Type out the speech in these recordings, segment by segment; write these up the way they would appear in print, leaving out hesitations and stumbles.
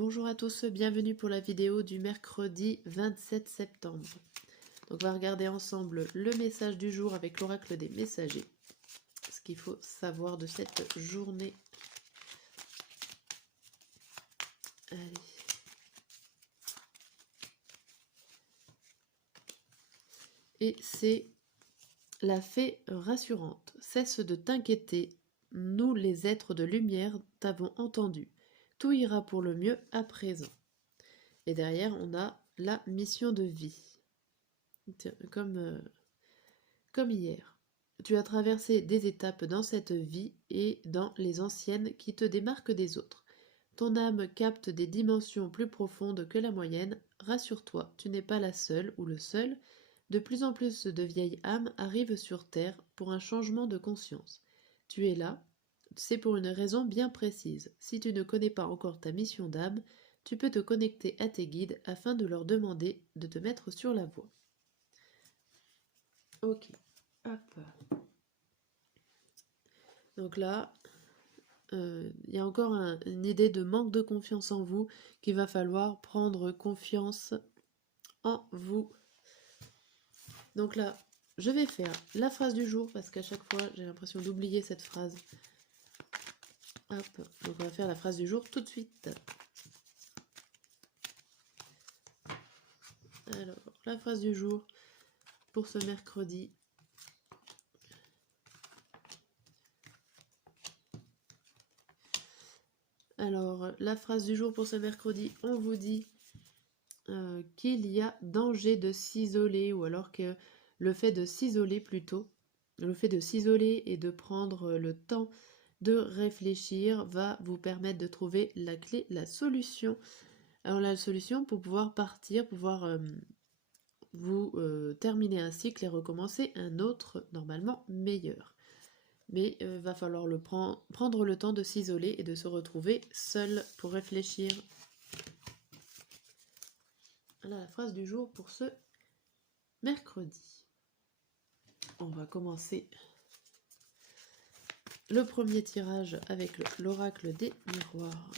Bonjour à tous, bienvenue pour la vidéo du mercredi 27 septembre. Donc on va regarder ensemble le message du jour avec l'oracle des messagers. Ce qu'il faut savoir de cette journée. Allez. Et c'est la fée rassurante. Cesse de t'inquiéter, nous les êtres de lumière t'avons entendu. Tout ira pour le mieux à présent. Et derrière on a la mission de vie. Tiens, comme hier. Tu as traversé des étapes dans cette vie et dans les anciennes qui te démarquent des autres. Ton âme capte des dimensions plus profondes que la moyenne. Rassure-toi, tu n'es pas la seule ou le seul. De plus en plus de vieilles âmes arrivent sur Terre pour un changement de conscience. Tu es là, c'est pour une raison bien précise. Si tu ne connais pas encore ta mission d'âme, tu peux te connecter à tes guides afin de leur demander de te mettre sur la voie. Ok, hop. Donc là, il y a encore une idée de manque de confiance en vous, qu'il va falloir prendre confiance en vous. Donc là, je vais faire la phrase du jour, parce qu'à chaque fois, j'ai l'impression d'oublier cette phrase. Hop, donc on va faire la phrase du jour tout de suite. Alors, la phrase du jour pour ce mercredi. Alors, la phrase du jour pour ce mercredi, on vous dit qu'il y a danger de s'isoler, ou alors que le fait de s'isoler plutôt, le fait de s'isoler et de prendre le temps de réfléchir va vous permettre de trouver la clé, la solution. Alors la solution pour pouvoir partir, pouvoir vous terminer un cycle et recommencer un autre, normalement meilleur. Mais va falloir prendre le temps de s'isoler et de se retrouver seul pour réfléchir. Voilà la phrase du jour pour ce mercredi. On va commencer le premier tirage avec l'oracle des miroirs.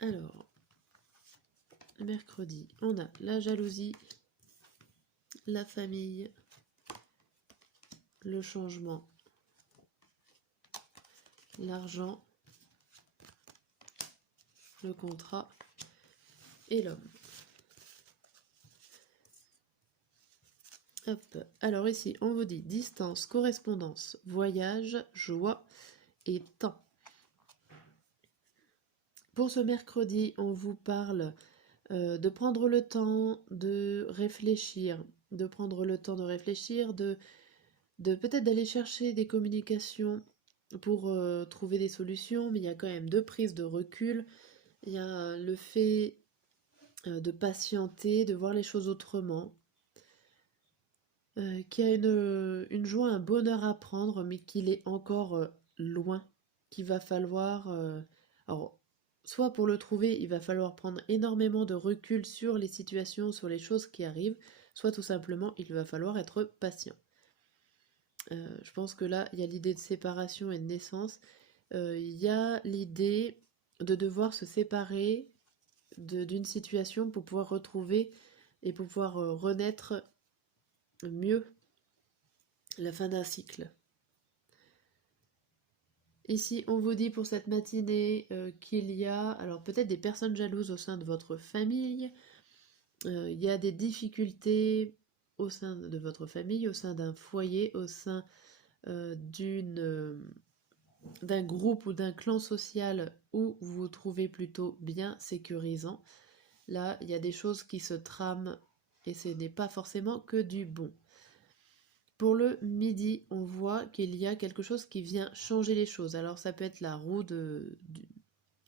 Alors, mercredi, on a la jalousie, la famille, le changement, l'argent, le contrat et l'homme. Hop. Alors ici, on vous dit distance, correspondance, voyage, joie et temps. Pour ce mercredi, on vous parle de prendre le temps de réfléchir, de peut-être d'aller chercher des communications pour trouver des solutions, mais il y a quand même deux prises de recul. Il y a le fait de patienter, de voir les choses autrement, qui a une joie, un bonheur à prendre, mais qu'il est encore loin, qu'il va falloir... alors, soit pour le trouver, il va falloir prendre énormément de recul sur les situations, sur les choses qui arrivent, soit tout simplement, il va falloir être patient. Je pense que là, il y a l'idée de séparation et de naissance. Il y a l'idée de devoir se séparer d'une situation pour pouvoir retrouver et pour pouvoir renaître mieux la fin d'un cycle. Ici, on vous dit pour cette matinée qu'il y a alors peut-être des personnes jalouses au sein de votre famille, il y a des difficultés au sein de votre famille, au sein d'un foyer, au sein d'un groupe ou d'un clan social où vous vous trouvez plutôt bien sécurisant. Là, il y a des choses qui se trament et ce n'est pas forcément que du bon. Pour le midi, on voit qu'il y a quelque chose qui vient changer les choses. Alors ça peut être la roue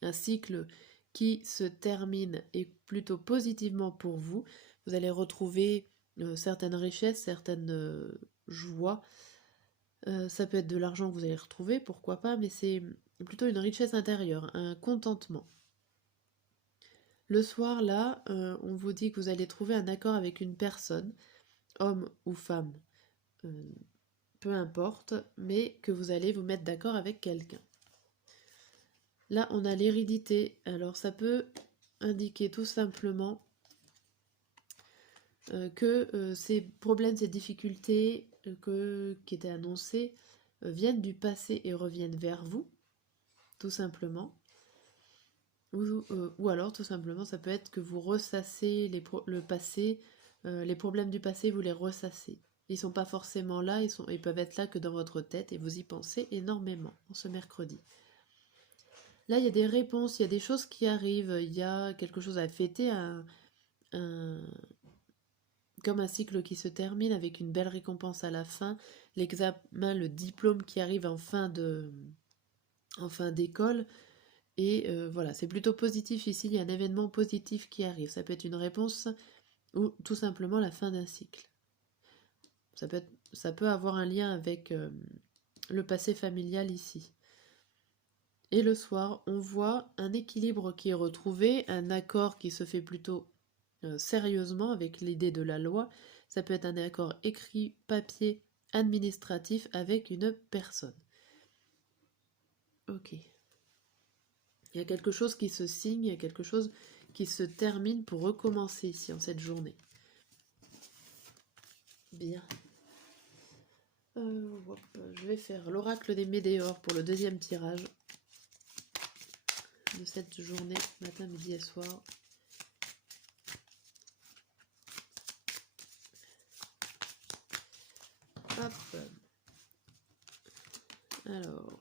un cycle qui se termine et plutôt positivement pour vous. Vous allez retrouver certaines richesses, certaines joies. Ça peut être de l'argent que vous allez retrouver, pourquoi pas, mais c'est plutôt une richesse intérieure, un contentement. Le soir, là, on vous dit que vous allez trouver un accord avec une personne homme ou femme, peu importe, mais que vous allez vous mettre d'accord avec quelqu'un. Là, on a l'hérédité. Alors, ça peut indiquer tout simplement que ces problèmes, ces difficultés qui étaient annoncées viennent du passé et reviennent vers vous, tout simplement. Ou alors, tout simplement, ça peut être que vous ressassez le passé, les problèmes du passé, vous les ressassez. Ils sont pas forcément là, ils peuvent être là que dans votre tête et vous y pensez énormément en ce mercredi. Là, il y a des réponses, il y a des choses qui arrivent, il y a quelque chose à fêter, comme un cycle qui se termine avec une belle récompense à la fin, l'examen, le diplôme qui arrive en fin d'école. Et voilà, c'est plutôt positif ici, il y a un événement positif qui arrive. Ça peut être une réponse ou tout simplement la fin d'un cycle. Ça peut avoir un lien avec le passé familial ici. Et le soir, on voit un équilibre qui est retrouvé, un accord qui se fait plutôt sérieusement avec l'idée de la loi. Ça peut être un accord écrit, papier, administratif avec une personne. Ok. Il y a quelque chose qui se signe, il y a quelque chose qui se termine pour recommencer ici en cette journée. Bien. Je vais faire l'oracle des météores pour le deuxième tirage de cette journée, matin, midi et soir. Hop. Alors,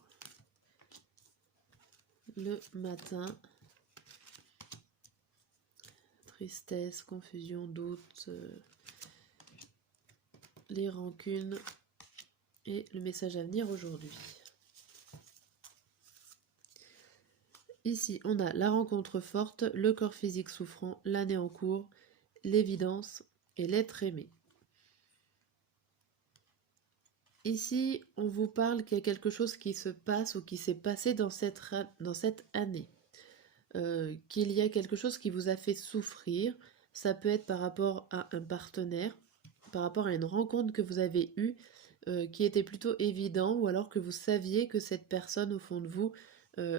le matin, tristesse, confusion, doute, les rancunes et le message à venir aujourd'hui. Ici, on a la rencontre forte, le corps physique souffrant, l'année en cours, l'évidence et l'être aimé. Ici, on vous parle qu'il y a quelque chose qui se passe ou qui s'est passé dans cette année. Qu'il y a quelque chose qui vous a fait souffrir. Ça peut être par rapport à un partenaire, par rapport à une rencontre que vous avez eue qui était plutôt évident, ou alors que vous saviez que cette personne au fond de vous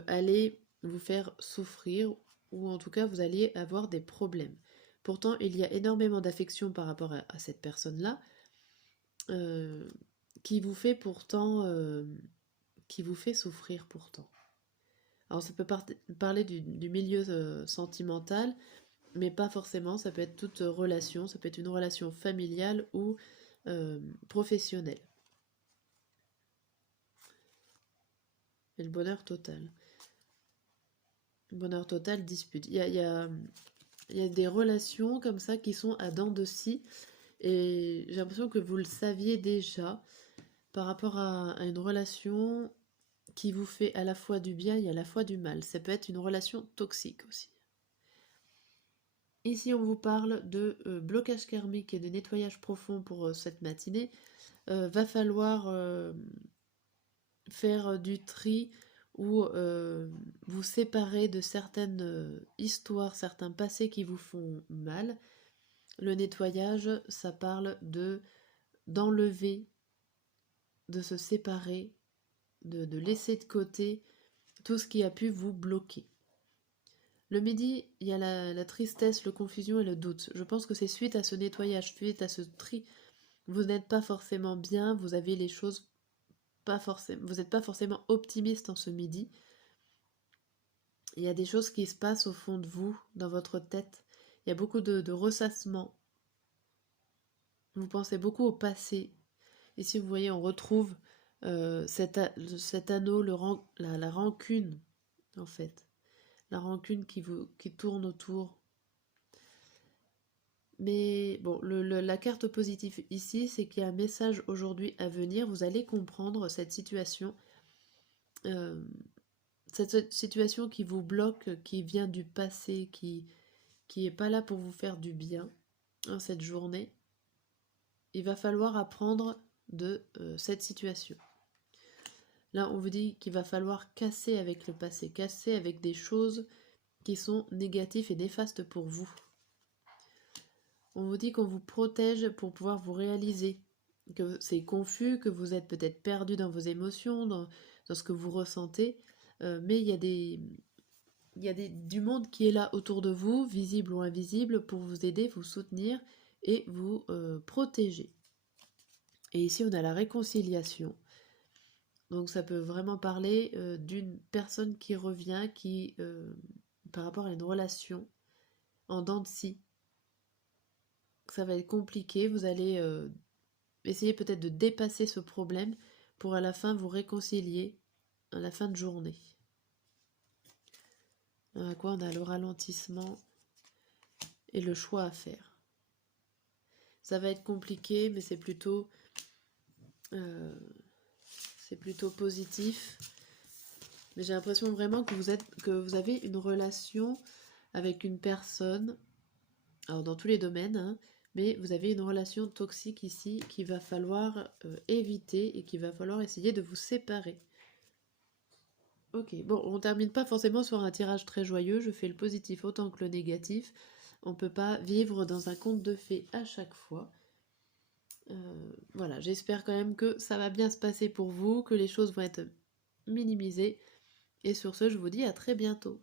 allait vous faire souffrir, ou en tout cas vous alliez avoir des problèmes. Pourtant, il y a énormément d'affection par rapport à cette personne-là, qui vous fait pourtant, qui vous fait souffrir pourtant. Alors ça peut parler du milieu sentimental, mais pas forcément, ça peut être toute relation, ça peut être une relation familiale ou professionnelle. Et le bonheur total. Le bonheur total, dispute. Il y a des relations comme ça qui sont à dents de scie, et j'ai l'impression que vous le saviez déjà par rapport à une relation qui vous fait à la fois du bien et à la fois du mal. Ça peut être une relation toxique aussi. Ici, on vous parle de blocage karmique et de nettoyage profond pour cette matinée. Va falloir faire du tri ou vous séparer de certaines histoires, certains passés qui vous font mal. Le nettoyage, ça parle d'enlever, de se séparer, de laisser de côté tout ce qui a pu vous bloquer. Le midi, il y a la tristesse, la confusion et le doute. Je pense que c'est suite à ce nettoyage, suite à ce tri. Vous n'êtes pas forcément bien, vous avez les choses pas forcément, vous n'êtes pas forcément optimiste en ce midi. Il y a des choses qui se passent au fond de vous, dans votre tête. Il y a beaucoup de ressassement. Vous pensez beaucoup au passé. Ici, vous voyez, on retrouve cet anneau, la rancune, en fait. La rancune qui tourne autour. Mais bon, la carte positive ici, c'est qu'il y a un message aujourd'hui à venir. Vous allez comprendre cette situation. Cette situation qui vous bloque, qui vient du passé, qui est pas là pour vous faire du bien en cette journée. Il va falloir apprendre de cette situation. Là, on vous dit qu'il va falloir casser avec le passé, casser avec des choses qui sont négatives et néfastes pour vous. On vous dit qu'on vous protège pour pouvoir vous réaliser, que c'est confus, que vous êtes peut-être perdu dans vos émotions, dans ce que vous ressentez, mais il y a du monde qui est là autour de vous, visible ou invisible, pour vous aider, vous soutenir et vous protéger. Et ici, on a la réconciliation. Donc ça peut vraiment parler d'une personne qui revient, par rapport à une relation en dents de scie. Ça va être compliqué, vous allez essayer peut-être de dépasser ce problème pour à la fin vous réconcilier à la fin de journée. À quoi on a le ralentissement et le choix à faire. Ça va être compliqué, mais c'est plutôt positif. Mais j'ai l'impression vraiment que vous avez une relation avec une personne, alors dans tous les domaines, hein, mais vous avez une relation toxique ici qu'il va falloir éviter et qu'il va falloir essayer de vous séparer. Ok, bon, on termine pas forcément sur un tirage très joyeux, je fais le positif autant que le négatif. On peut pas vivre dans un conte de fées à chaque fois. Voilà, j'espère quand même que ça va bien se passer pour vous, que les choses vont être minimisées. Et sur ce, je vous dis à très bientôt.